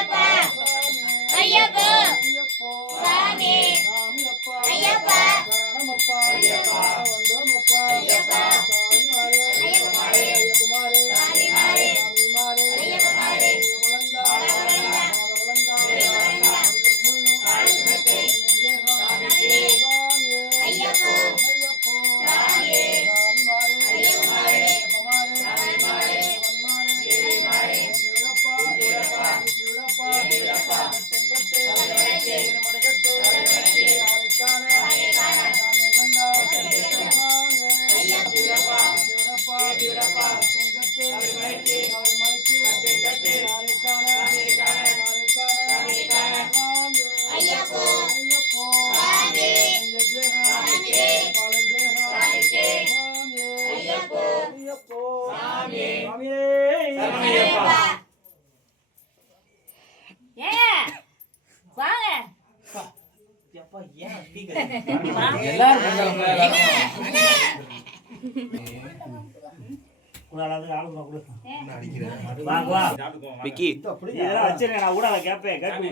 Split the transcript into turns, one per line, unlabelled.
ஐயப்பா. சாமி
ஐயப்பா.
ஐயப்பா.
விக்கி.
இதெல்லாம் வச்சிருக்கேன் நான் கூட கேட்பேன்